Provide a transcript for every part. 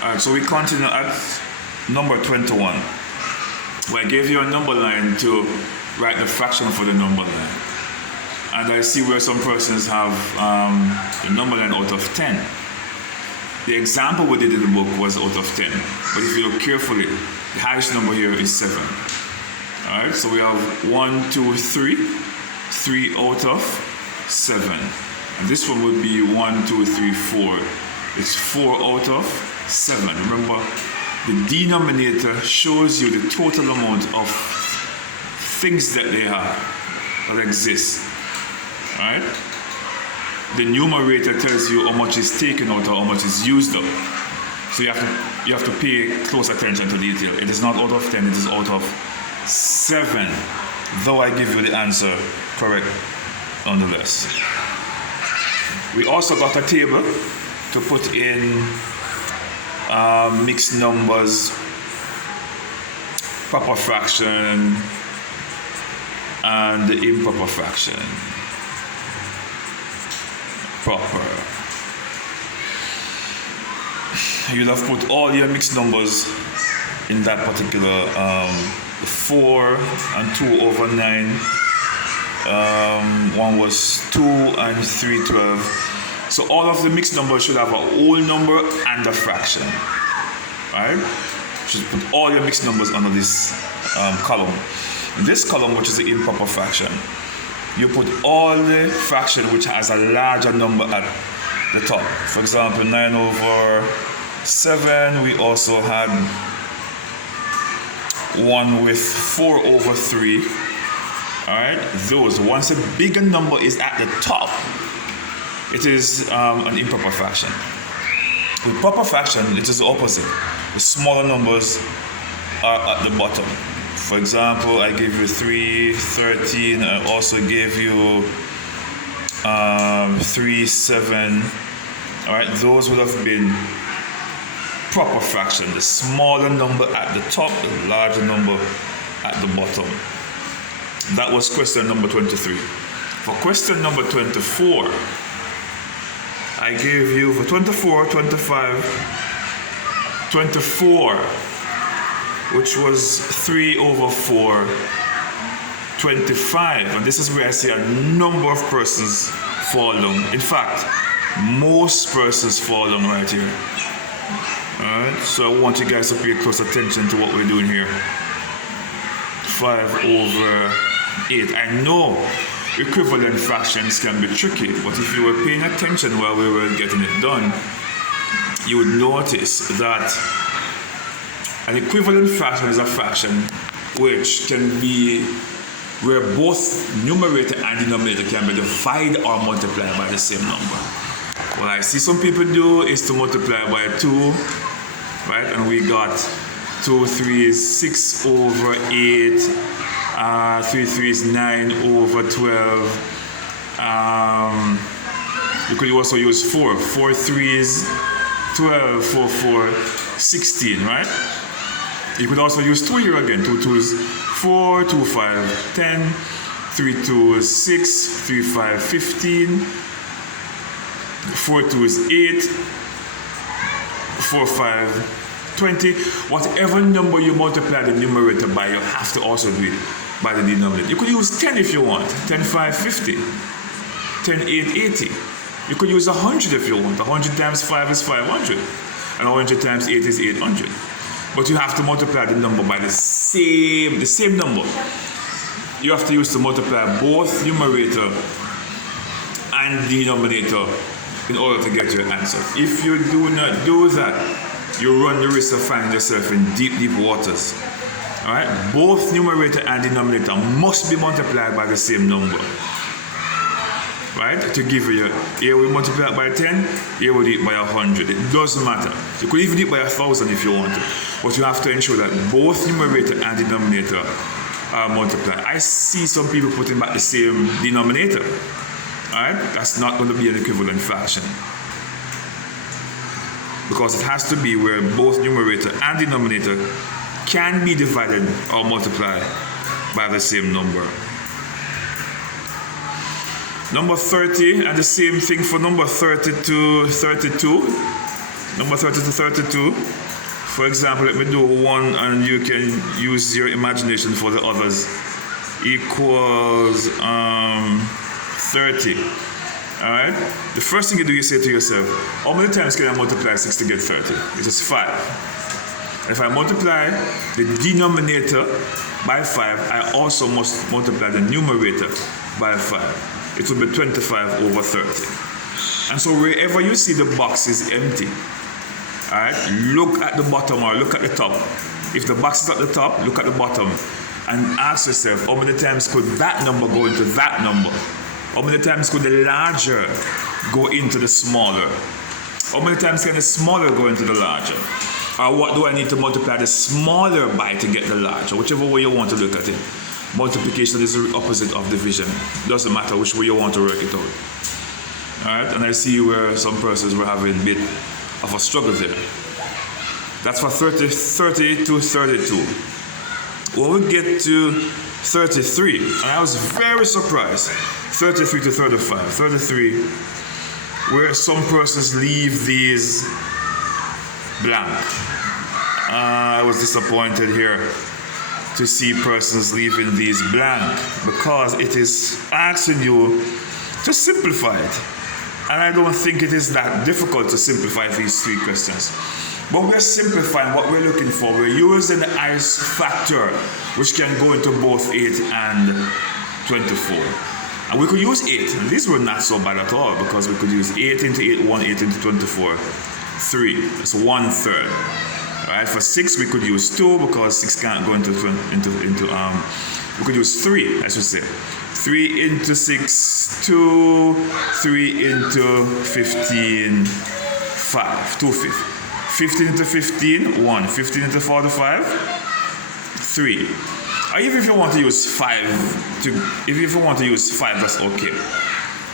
Alright, so we continue at number 21. Where I gave you a number line to write the fraction for the number line. And I see where some persons have the number line out of 10. The example we did in the book was out of 10. But if you look carefully, the highest number here is 7. Alright, so we have 1, 2, 3. 3 out of 7. And this one would be 1, 2, 3, 4. It's 4 out of 7. Remember, the denominator shows you the total amount of things that they have, that exist. Right? The numerator tells you how much is taken out or how much is used up. So you have to pay close attention to detail. It is not out of 10, it is out of 7. Though I give you the answer correct nonetheless. We also got a table to put in mixed numbers, proper fraction, and the improper fraction. Proper. You'll have put all your mixed numbers in that particular 4 and 2 over 9. One was 2 and 3, 12. So all of the mixed numbers should have a whole number and a fraction. Right? You should put all your mixed numbers under this column. In this column, which is the improper fraction, you put all the fraction which has a larger number at the top. For example, 9 over 7, we also had one with 4 over 3. Alright, those. Once a bigger number is at the top, it is an improper fraction. With proper fraction, it is the opposite. The smaller numbers are at the bottom. For example, I gave you 3, 13. I also gave you 3, 7. Alright, those would have been proper fraction. The smaller number at the top, the larger number at the bottom. That was question number 23. For question number 24, I gave you for 24, 25, 24, which was 3 over 4, 25. And this is where I see a number of persons fall down. In fact, most persons fall down right here. Alright, so I want you guys to pay close attention to what we're doing here. 5 over 8. I know equivalent fractions can be tricky, but if you were paying attention while we were getting it done, you would notice that an equivalent fraction is a fraction which can be where both numerator and denominator can be divided or multiplied by the same number. What I see some people do is to multiply by 2, right? And we got 2 3s 6 over 8, 3 3s 9 over 12. You could also use 4 3s 12, 4 4 16, right? You could also use 2 here again. 2 2s 4, 2 5 10, 3 2s 6, 3 5 15, 4 2s 8, 4 5 20. Whatever number you multiply the numerator by, you have to also do it by the denominator. You could use 10 if you want. 10 5 50, 10 8 80. You could use 100 if you want. 100 times 5 is 500, and 100 times 8 is 800. But you have to multiply the number by the same number. You have to use to multiply both numerator and denominator in order to get your answer. If you do not do that, you run the risk of finding yourself in deep waters. Alright? Both numerator and denominator must be multiplied by the same number. Right? To give you, here we multiply it by 10, here we do it by 100. It doesn't matter. You could even do it by 1,000 if you want to. But you have to ensure that both numerator and denominator are multiplied. I see some people putting back the same denominator. Alright? That's not going to be an equivalent fraction. Because it has to be where both numerator and denominator can be divided or multiplied by the same number. Number 30, and the same thing for number 32. Number 30 to 32. For example, let me do 1 and you can use your imagination for the others. Equals 30. Alright? The first thing you do, you say to yourself, how many times can I multiply 6 to get 30? It is 5. And if I multiply the denominator by 5, I also must multiply the numerator by 5. It will be 25 over 30. And so wherever you see the box is empty, alright, look at the bottom or look at the top. If the box is at the top, look at the bottom and ask yourself, how many times could that number go into that number? How many times could the larger go into the smaller? How many times can the smaller go into the larger? Or what do I need to multiply the smaller by to get the larger? Whichever way you want to look at it. Multiplication is the opposite of division. Doesn't matter which way you want to work it out. Alright, and I see where some persons were having a bit of a struggle there. That's for 30 to 32. When we get to 33, and I was very surprised, 33 to 35, 33, where some persons leave these blank. I was disappointed here to see persons leaving these blank because it is asking you to simplify it. And I don't think it is that difficult to simplify these 3 questions. But we're simplifying what we're looking for. We're using the ice factor, which can go into both 8 and 24. And we could use 8. And these were not so bad at all because we could use 8 into 8, 1, 8 into 24, 3. That's 1/3. Alright, for 6 we could use 2 because 6 can't go into we could use 3, I should say. 3 into 6, 2, 3 into 15, 5, 2 fifths. 15 into 15, 1. 15 into 45, 3. Or even if you want to use 5, if you want to use 5, that's okay.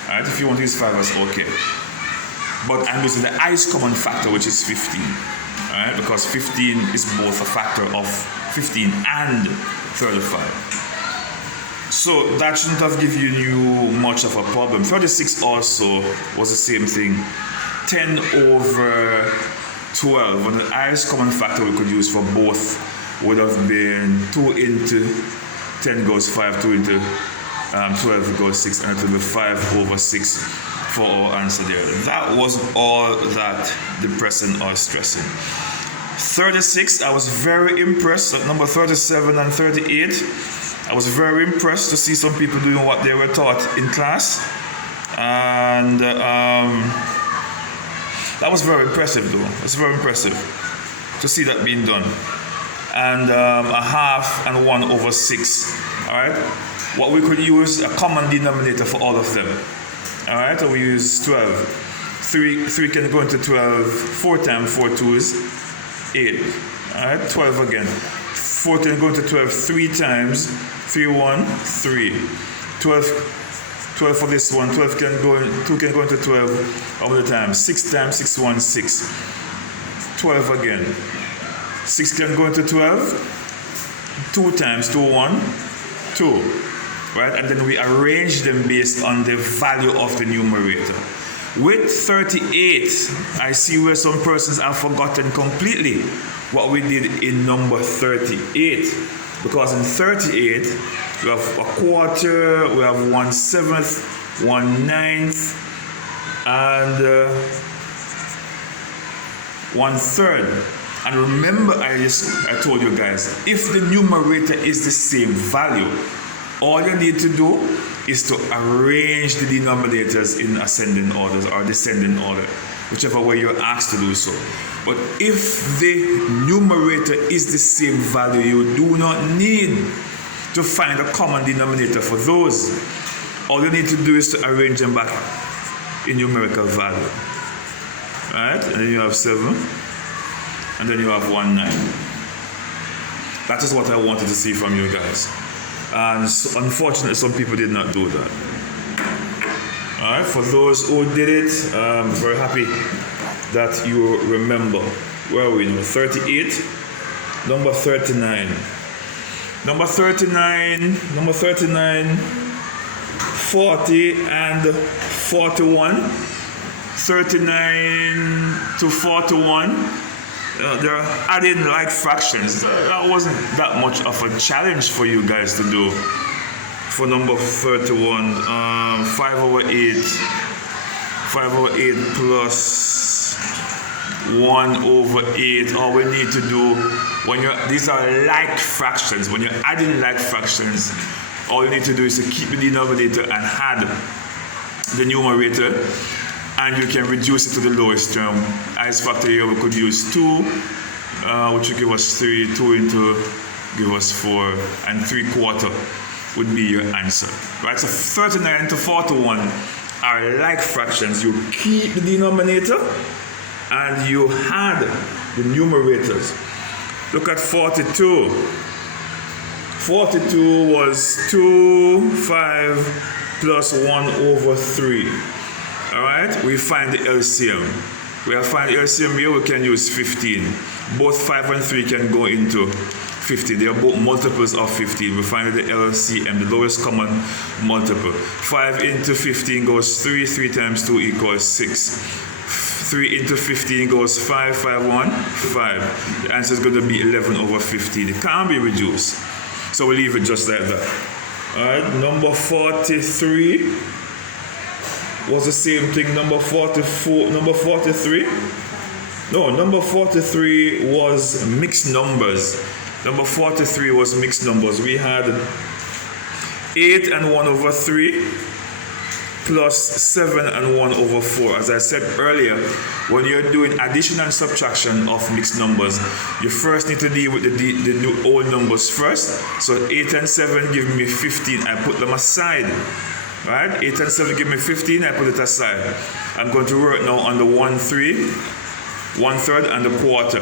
Alright, if you want to use 5, that's okay. But I'm using the highest common factor, which is 15. Alright, because 15 is both a factor of 15 and 35. So that shouldn't have given you much of a problem. 36 also was the same thing. 10 over 12. And the highest common factor we could use for both would have been 2 into 10 goes 5, 2 into 12 goes 6, and it will be 5 over 6 for our answer there. That wasn't all that depressing or stressing. 36, I was very impressed at number 37 and 38. I was very impressed to see some people doing what they were taught in class. And that was very impressive though. It's very impressive to see that being done. And a half and 1 over 6. Alright? What we could use, a common denominator for all of them. Alright, so we use 12. 3 can go into 12. 4 times 4 2s 8. Alright, 12 again. 4 can go into 12 3 times. 3 1 3. 12 for this one. 12 can go in, 2 can go into 12 all the time. 6 times 6 1 6. 12 again. 6 can go into 12. 2 times 2 1 2. Right? And then we arrange them based on the value of the numerator. With 38, I see where some persons have forgotten completely what we did in number 38. Because in 38, we have a quarter, we have 1/7, 1/9, and 1/3. And remember, I told you guys, if the numerator is the same value, all you need to do is to arrange the denominators in ascending orders or descending order, whichever way you're asked to do so. But if the numerator is the same value, you do not need to find a common denominator for those. All you need to do is to arrange them back in numerical value. Alright, and then you have 7, and then you have 1 9. That is what I wanted to see from you guys. And so, unfortunately, some people did not do that. Alright, for those who did it, I'm very happy that you remember. Where are we now? 38, number 39. Number 39, 40 and 41. 39 to 41. They're adding like fractions. That wasn't that much of a challenge for you guys to do. For number 31, 5 over 8 plus 1 over 8. All we need to do these are like fractions. When you're adding like fractions, all you need to do is to keep the denominator and add the numerator, and you can reduce it to the lowest term. As factor here, we could use 2, which will give us 3. 2 into give us 4, and 3/4 would be your answer. Right? So 39 to 41 are like fractions. You keep the denominator and you add the numerators. Look at 42. 42 was 2, 5 plus 1 over 3. All right, we find the LCM. We have find the LCM here, we can use 15. Both 5 and 3 can go into 50. They are both multiples of 15. We find the LCM, the lowest common multiple. 5 into 15 goes 3. 3 times 2 equals 6. 3 into 15 goes 5. 5, 1, 5. The answer is going to be 11 over 15. It can't be reduced. So we leave it just like that. All right, number 43 was the same thing. Number 43? No, number 43 was mixed numbers. Number 43 was mixed numbers. We had 8 and 1 over 3 plus 7 and 1 over 4. As I said earlier, when you're doing addition and subtraction of mixed numbers, you first need to deal with the old numbers first. So 8 and 7 give me 15. I put them aside. Right? 8 and 7 give me 15. I put it aside. I'm going to work now on the 1, 3, 1/3, and the quarter.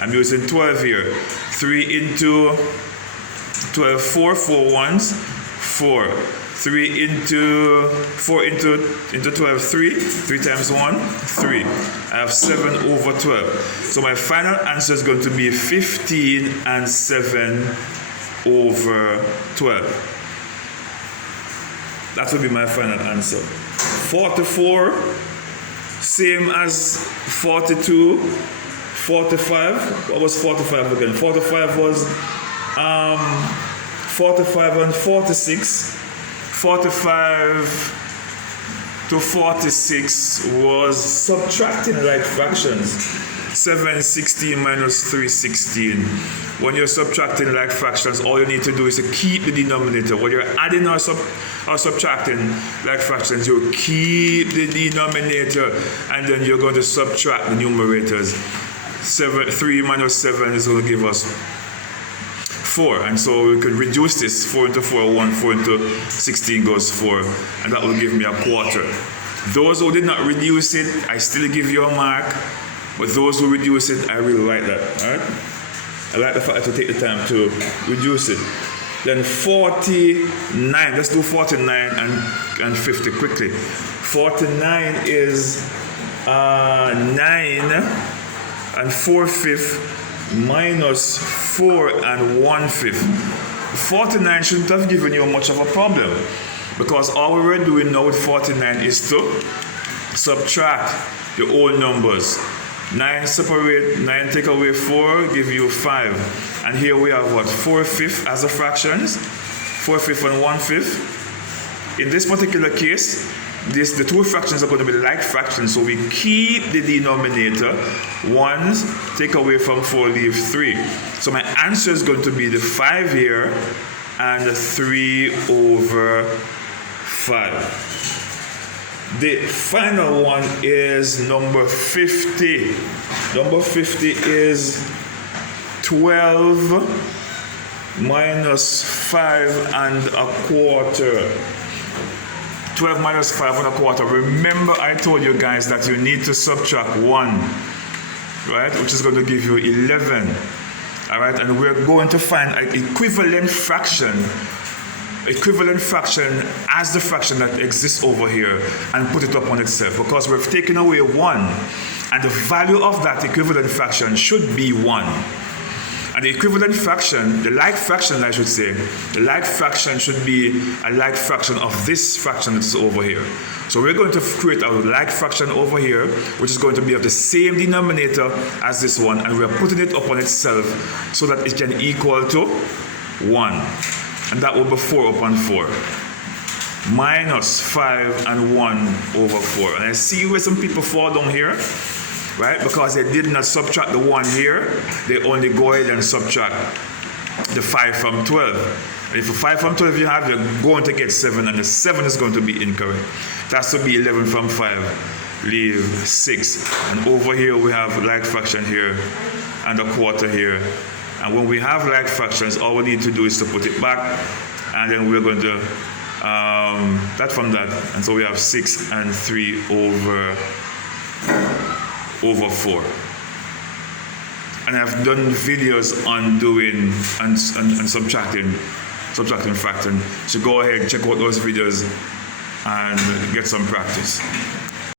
I'm using 12 here. 3 into 12, 4 ones, 4. 3 into 4 into 12, 3. 3 times 1, 3. I have 7 over 12. So my final answer is going to be 15 and 7 over 12. That will be my final answer. 44, same as 42. 45, what was 45 again? 45 was 45 and 46. 45 to 46 was subtracting like fractions. 7, 16 minus 3, 16. When you're subtracting like fractions, all you need to do is to keep the denominator. When you're adding or subtracting like fractions, you keep the denominator and then you're going to subtract the numerators. 3 minus 7 is going to give us 4, and so we can reduce this. 4 into 4, 1, 4 into 16 goes 4, and that will give me a quarter. Those who did not reduce it, I still give you a mark, but those who reduce it, I really like that. All right? I like the fact to take the time to reduce it. Then 49, let's do 49 and 50 quickly. 49 is 9 and 4/5 minus 4 and 1/5. 49 shouldn't have given you much of a problem, because all we were doing now with 49 is to subtract the old numbers. 9 take away 4, give you 5. And here we have what? 4/5 as the fractions. 4/5 and 1/5. In this particular case, the two fractions are going to be like fractions, so we keep the denominator. 1 take away from 4, leave 3. So my answer is going to be the 5 here and 3 over 5. The final one is number 50. Number 50 is 12 minus 5 and a quarter. 12 minus 5 and a quarter. Remember, I told you guys that you need to subtract 1, right? Which is going to give you 11. All right, and we're going to find an equivalent fraction as the fraction that exists over here and put it up on itself, because we've taken away 1, and the value of that equivalent fraction should be 1. And the equivalent fraction, the like fraction I should say, the like fraction should be a like fraction of this fraction that is over here. So we're going to create a like fraction over here, which is going to be of the same denominator as this one, and we're putting it upon itself so that it can equal to 1. And that will be 4 upon 4. Minus 5 and 1 over 4. And I see where some people fall down here, right? Because they did not subtract the 1 here. They only go ahead and subtract the 5 from 12. And if a 5 from 12 you have, you're going to get 7, and the 7 is going to be incorrect. That's to be 11 from 5. Leave 6. And over here we have like fraction here and a quarter here. And when we have like fractions, all we need to do is to put it back, and then we're going to that from that, and so we have 6 and 3 over 4. And I've done videos on doing and subtracting fraction. So go ahead, check out those videos and get some practice.